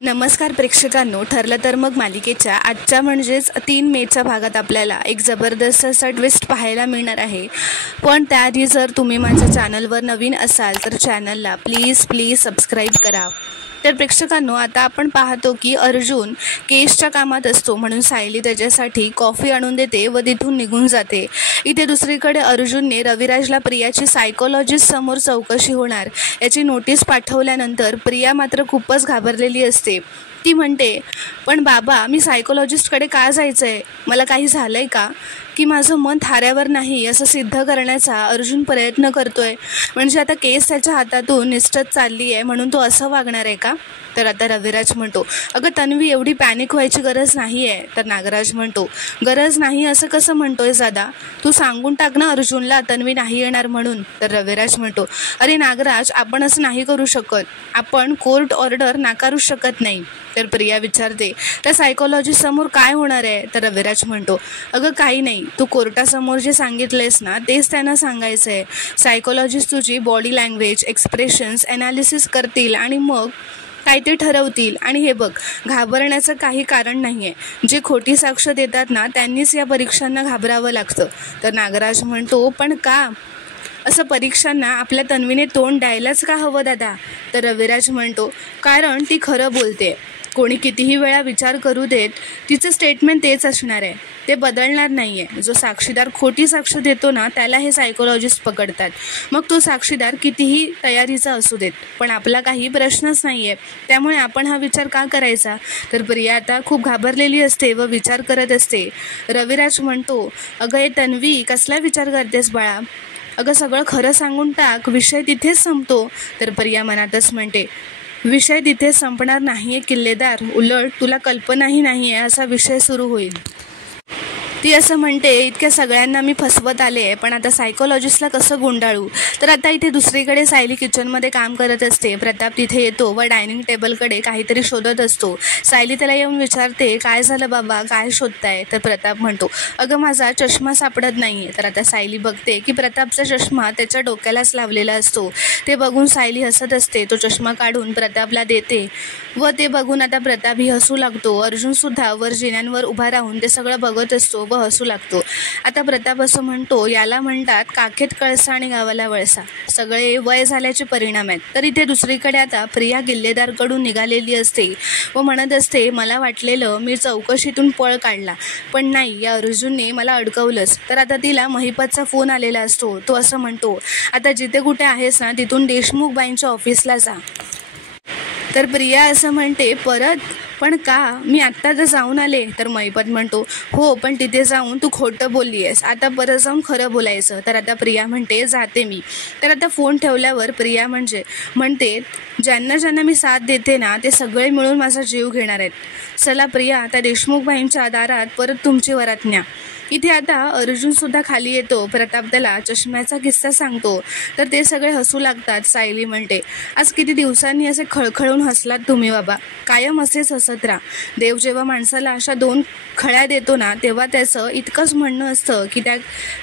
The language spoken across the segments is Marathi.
नमस्कार प्रेक्षकांनो, ठरलं तर मग मालिकेच्या आजच्या म्हणजेच 3 मेच्या भागात आपल्याला एक जबरदस्त असा ट्विस्ट पाहायला मिळणार आहे. पण त्याआधी जर तुम्ही माझ्या चॅनलवर नवीन असाल तर चॅनलला प्लीज सबस्क्राईब करा. तर प्रेक्षकांनो, आता आपण पाहतो की अर्जुन केसच्या कामात असतो म्हणून सायली त्याच्यासाठी कॉफी आणून देते व तिथून निघून जाते. इथे दुसरीकडे अर्जुनने रविराजला प्रियाची सायकोलॉजिस्ट समोर चौकशी होणार याची नोटीस पाठवल्यानंतर प्रिया मात्र खूपच घाबरलेली असते. ती म्हणते, पण बाबा, मी सायकोलॉजिस्टकडे का जायचं आहे? मला काही झालं आहे का? की माझं मन थाऱ्यावर नाही असं सिद्ध करण्याचा अर्जुन प्रयत्न करतोय. म्हणजे आता केस त्याच्या हातातून निसटत चालली आहे म्हणून तो असं वागणार आहे का? तर आता रविराज म्हणतो, अगं तन्वी, एवढी पॅनिक व्हायची गरज नाही आहे. तर नागराज म्हणतो, गरज नाही असं कसं म्हणतोय दादा? तू सांगून टाक ना अर्जुनला तन्वी नाही येणार म्हणून. तर रविराज म्हणतो, अरे नागराज, आपण असं नाही करू शकत. आपण कोर्ट ऑर्डर नाकारू शकत नाही. तर प्रिया विचारते, त्या सायकोलॉजिस्ट समोर काय होणार आहे? तर रविराज म्हणतो, अगं काही नाही, तू कोर्टासमोर जे सांगितलंयस ना तेच त्यांना सांगायचं आहे. सायकोलॉजिस्ट तुझी बॉडी लँग्वेज, एक्सप्रेशन्स ॲनालिसिस करतील आणि मग काय ते ठरवतील. आणि हे बघ, घाबरण्याचं काही कारण नाही आहे. जे खोटी साक्ष देतात ना त्यांनीच या परीक्षांना घाबरावं लागतं. तर नागराज म्हणतो, पण का? असं परीक्षांना आपल्या तन्वीने तोंड द्यायलाच का हवं दादा? तर रविराज म्हणतो, कारण ती खरं बोलते. कोणी कितीही वेळा विचार करू देत, तिचं स्टेटमेंट तेच असणार आहे. ते बदलणार नाही आहे. जो साक्षीदार खोटी साक्ष देतो ना त्याला हे सायकोलॉजिस्ट पकडतात. मग तो साक्षीदार कितीही तयारीचा असू देत. पण आपला काही प्रश्नच नाही आहे, त्यामुळे आपण हा विचार का करायचा? तर प्रिया आता खूप घाबरलेली असते व विचार करत असते. रविराज म्हणतो, अगं हे तन्वी, कसला विचार करतेस बाळा? अगं सगळं खरं सांगून टाक, विषय तिथेच संपतो. तर प्रिया मनातच म्हणते, विषय तिथे संपणार नाहीये किल्लेदार, उलट तुला कल्पनाही नाही आहे असा विषय सुरू होईल. ती असं म्हणते, इतक्या सगळ्यांना मी फसवत आले आहे, पण आता सायकोलॉजिस्टला कसं गुंडाळू? तर आता इथे दुसरीकडे सायली किचनमध्ये काम करत असते. प्रताप तिथे येतो व डायनिंग टेबलकडे काहीतरी शोधत असतो. सायली त्याला येऊन विचारते, काय झालं बाबा, काय शोधताय? तर प्रताप म्हणतो, अगं माझा चष्मा सापडत नाही आहे. तर आता सायली बघते की प्रतापचा चष्मा त्याच्या डोक्यालाच लावलेला असतो. ते बघून सायली हसत असते. तो चष्मा काढून प्रतापला देते व ते बघून आता प्रतापही हसू लागतो. अर्जुनसुद्धा वर जिन्यांवर उभा राहून ते सगळं बघत असतो व हसू लागतो. आता प्रताप असं म्हणतो, याला म्हणतात काखेत कळसा आणि गावाला वळसा. सगळे वय झाल्याचे परिणाम आहेत. तर इथे दुसरीकडे आता प्रिया किल्लेदारकडून निघालेली असते व म्हणत असते, मला वाटलेलं मी चौकशीतून पळ काढला, पण नाही, या अर्जुनने मला अडकवलंच. तर आता तिला महिपतचा फोन आलेला असतो. तो असं म्हणतो, आता जिथे कुठे आहेस ना तिथून देशमुख बाईंच्या ऑफिसला जा. तर प्रिया असं म्हणते, परत? पण का? मी आत्ता तर जाऊन आले. तर महिपत म्हणतो, हो, पण तिथे जाऊन तू खोटं बोलली आहेस, आता परत जाऊन खरं बोलायचं. तर आता प्रिया म्हणते, जाते मी. तर आता फोन ठेवल्यावर प्रिया म्हणते, ज्यांना मी साथ देते ना ते सगळे मिळून माझा जीव घेणार आहेत. चला प्रिया, आता देशमुख बाईंच्या दारात परत तुमची वरात न्या. इथे आता अर्जुनसुद्धा खाली येतो. प्रताप त्याला चष्म्याचा किस्सा सांगतो. तर ते सगळे हसू लागतात. सायली म्हणते, आज किती दिवसांनी असे खळखळून हसलात तुम्ही बाबा, कायम असेच हसत राहा. देव जेव्हा माणसाला अशा 2 खळ्या देतो ना तेव्हा त्याचं इतकंच म्हणणं असतं की त्या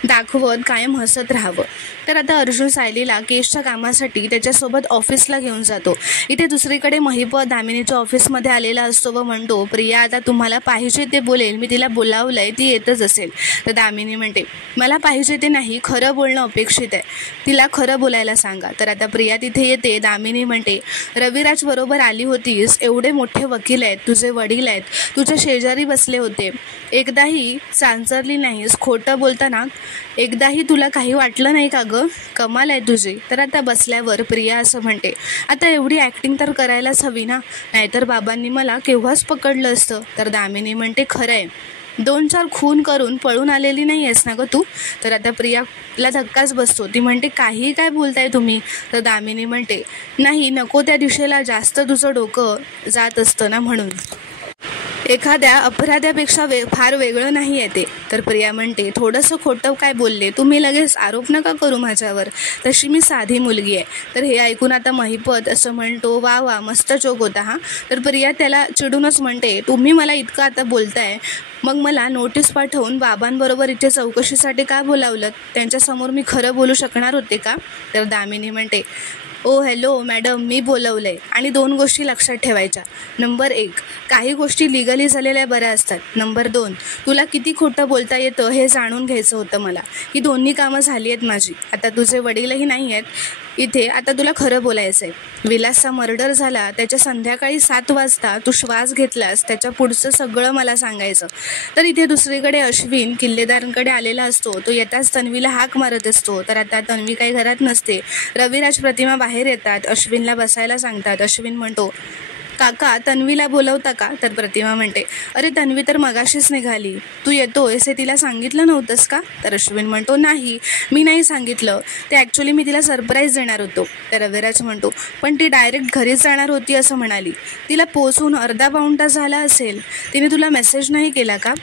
दाखवत कायम हसत राहावं. तर आता अर्जुन सायलीला केसच्या कामासाठी त्याच्यासोबत ऑफिसला घेऊन जातो. इथे दुसरीकडे महिपत दामिनीच्या ऑफिसमध्ये आलेला असतो व म्हणतो, प्रिया आता तुम्हाला पाहिजे ते बोलेल, मी तिला बोलावलंय, ती येतच असेल. तर दामिनी म्हणते, मला पाहिजे ते नाही, खरं बोलणं अपेक्षित आहे, तिला खरं बोलायला सांगा. तर आता प्रिया तिथे येते. दामिनी म्हणते, रविराज बरोबर आली होतीस, एवढे मोठे वकील आहेत, तुझे वडील आहेत, तुझ्या शेजारी बसले होते, एकदाही चांचरली नाहीस, खोटं बोलताना एकदाही तुला काही वाटलं नाही का गं? कमाल आहे तुझी. तर आता बसल्यावर प्रिया असं म्हणते, आता एवढी ॲक्टिंग तर करायलाच हवी ना, नाहीतर बाबांनी मला केव्हाच पकडलं असतं. तर दामिनी म्हणते, खरं आहे, 2-4 खून करून पळून आलेली नाही आहेस ना गं तू? तर आता प्रियाला धक्काच बसतो. ती म्हणते, काही काय बोलताय तुम्ही? तर दामिनी म्हणते, नाही, नको त्या दिशेला जास्त तुझं डोकं जात असतं ना म्हणून. एखाद्या अपराध्यापेक्षा फार वेगळं नाही आहे ते. तर प्रिया म्हणते, थोडंसं खोटं काय बोलले, तुम्ही लगेच आरोप नका करू माझ्यावर, तशी मी साधी मुलगी आहे. तर हे ऐकून आता महिपत असं म्हणतो, वा वा, मस्त जोक होता हा. तर प्रिया त्याला चिडूनच म्हणते, तुम्ही मला इतकं आता बोलताय, मग मला नोटीस पाठवून बाबांबरोबर इथे चौकशीसाठी का बोलावलं? त्यांच्यासमोर मी खरं बोलू शकणार होते का? तर दामिनी म्हणते, ओ हॅलो मॅडम, मी बोलवलंय. आणि 2 गोष्टी लक्षात ठेवायच्या. नंबर 1, काही गोष्टी लिगली झालेल्या बऱ्या असतात. नंबर 2, तुला किती खोटं बोलता येतं हे जाणून घ्यायचं होतं मला. ही दोन्ही कामं झाली आहेत माझी. आता तुझे वडीलही नाही आहेत इथे, आता तुला खरं बोलायचं आहे. विलासचा मर्डर झाला त्याच्या संध्याकाळी 7 वाजता तू श्वास घेतलास, त्याच्या पुढचं सगळं मला सांगायचं. तर इथे दुसरीकडे अश्विन किल्लेदारांकडे आलेला असतो. तो येताच तन्वीला हाक मारत असतो. तर आता तन्वी काही घरात नसते. रविराज, प्रतिमा बाहेर येतात, अश्विनला बसायला सांगतात. अश्विन म्हणतो, काका तन्वीला बोलवता का? तर प्रतिमा म्हणते, अरे तन्वी तर मगाशीच निघाली, तू येतोयस हे तिला सांगितलं नव्हतंस का? तर अश्विन म्हणतो, नाही मी नाही सांगितलं, ते ॲक्च्युली मी तिला सरप्राईज देणार होतो. तर रविराज म्हणतो, पण ती डायरेक्ट घरीच जाणार होती असं म्हणाली. तिला पोचून अर्धा पाऊण तास झाला असेल, तिने तुला मेसेज नाही केला का?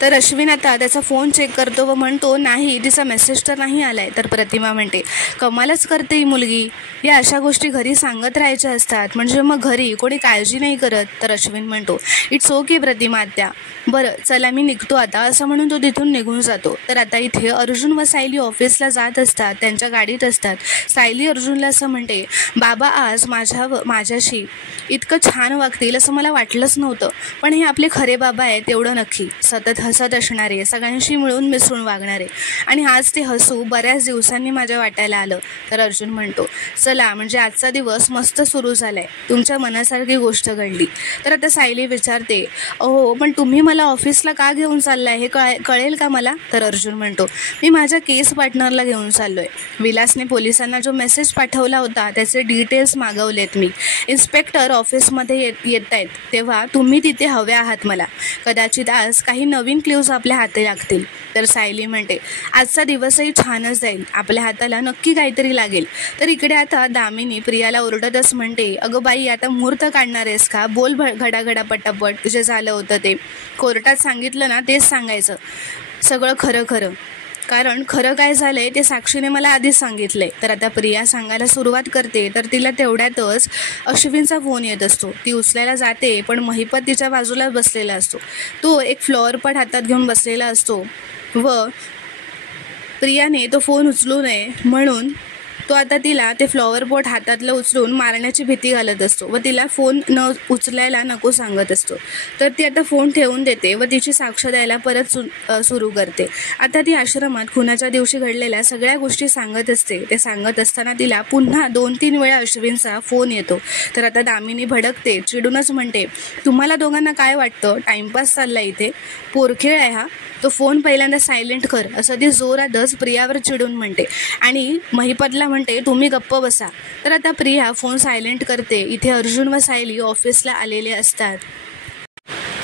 तर अश्विन आता त्याचा फोन चेक करतो व म्हणतो, नाही तिचा मेसेज तर नाही आलाय. तर प्रतिमा म्हणते, कमालच करते ही मुलगी, या अशा गोष्टी घरी सांगत राहायच्या असतात, म्हणजे मग घरी कोणी काळजी नाही करत. तर अश्विन म्हणतो, इट्स ओके प्रतिमा आत्या, बरं चला मी निघतो आता, असं म्हणून तो तिथून निघून जातो. तर आता इथे अर्जुन व सायली ऑफिसला जात असतात, त्यांच्या गाडीत असतात. सायली अर्जुनला असं म्हणते, बाबा आज माझ्याशी इतकं छान वागतील असं मला वाटलंच नव्हतं, पण हे आपले खरे बाबा आहेत तेवढं नक्की. सतत हसत असणारे, सगळ्यांशी मिळून मिसळून वागणारे, आणि आज ते हसू बऱ्याच दिवसांनी माझ्या वाटायला आलं. तर अर्जुन म्हणतो, चला म्हणजे आजचा दिवस मस्त सुरू झालाय, तुमच्या मनासारखी गोष्ट घडली. तर आता सायली विचारते, अहो पण तुम्ही मला ऑफिसला का घेऊन चाललाय हे कळेल का मला? तर अर्जुन म्हणतो, मी माझ्या केस पार्टनरला घेऊन चाललोय. विलासने पोलिसांना जो मेसेज पाठवला होता त्याचे डिटेल्स मागवलेत मी. इन्स्पेक्टर ऑफिसमध्ये येत आहेत तेव्हा तुम्ही तिथे हवे आहात मला. कदाचित आज काही नवीन क्ल्यूज आपल्या हाती लागतील. तर सायली म्हणते, आजचा दिवसही छानच जाईल, आपल्या हाताला नक्की काहीतरी लागेल. तर इकडे आता दामिनी प्रियाला ओरडतच म्हणते, अगं बाई आता मुहूर्त काढणार आहेस का? बोल घडाघडा पटापट, जे झालं होतं ते कोर्टात सांगितलं ना तेच सांगायचं, सगळं खरं खरं, कारण खरं काय झालंय ते साक्षीने मला आधीच सांगितलंय. तर आता प्रिया सांगायला सुरुवात करते. तर तिला तेवढ्यातच अश्विनचा फोन येत असतो. ती उचलायला जाते पण महिपत तिच्या बाजूला बसलेला असतो. तो एक फ्लॉवर पॉट हातात घेऊन बसलेला असतो व प्रियाने तो फोन उचलू नये म्हणून तो आता तिला ते फ्लॉवर पॉट हातातलं उचलून मारण्याची भीती घालत असतो व तिला फोन न उचलायला नको सांगत असतो. तर ती आता फोन ठेवून देते व तिची साक्ष द्यायला परत सुरू करते. आता ती आश्रमात खुनाच्या दिवशी घडलेल्या सगळ्या गोष्टी सांगत असते. ते सांगत असताना तिला पुन्हा 2-3 वेळा अश्विनचा फोन येतो. तर आता दामिनी भडकते, चिडूनच म्हणते, तुम्हाला दोघांना काय वाटतं, टाइमपास चालला इथे, पोरखेळ आहे हा, तो फोन पहिल्यांदा सायलेंट कर, असं ती जोरातच प्रियावर चिडून म्हणते आणि महिपतला म्हणते, तुम्ही गप्प बसा. तर आता प्रिया फोन सायलेंट करते. इथे अर्जुन व सायली ऑफिसला आलेले असतात.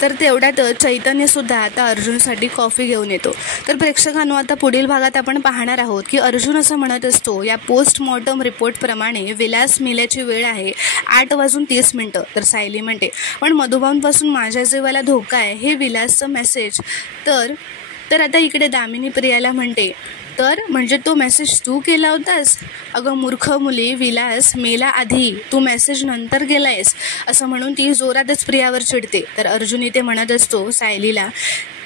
तर तेवढ्यातच चैतन्यसुद्धा आता अर्जुनसाठी कॉफी घेऊन येतो. तर प्रेक्षकांनो, आता पुढील भागात आपण पाहणार आहोत की अर्जुन असं म्हणत असतो, या पोस्टमॉर्टम रिपोर्टप्रमाणे विलास मेल्याची वेळ आहे 8:30. तर सायली म्हणते, पण मधुबाऊंपासून माझ्या जीवाला धोका आहे, हे विलासचं मेसेज. तर आता इकडे दामिनी प्रियाला म्हणते, तर म्हणजे तो मेसेज तू केला होतास? अगं मूर्ख मुली, विलास मेला आधी, तू मेसेज नंतर केलायस, असं म्हणून ती जोरातच प्रियावर चिडते. तर अर्जुन इथे म्हणत असतो सायलीला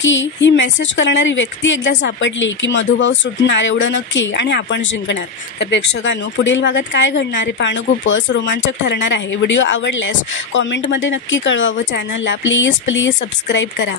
की ही मेसेज करणारी व्यक्ती एकदा सापडली की मधुभाऊ सुटणार एवढं नक्की आणि आपण जिंकणार. तर प्रेक्षकांनो, पुढील भागात काय घडणार हे पाहणं खूपच रोमांचक ठरणार आहे. व्हिडिओ आवडल्यास कॉमेंटमध्ये नक्की कळवा व चॅनलला प्लीज सबस्क्राईब करा.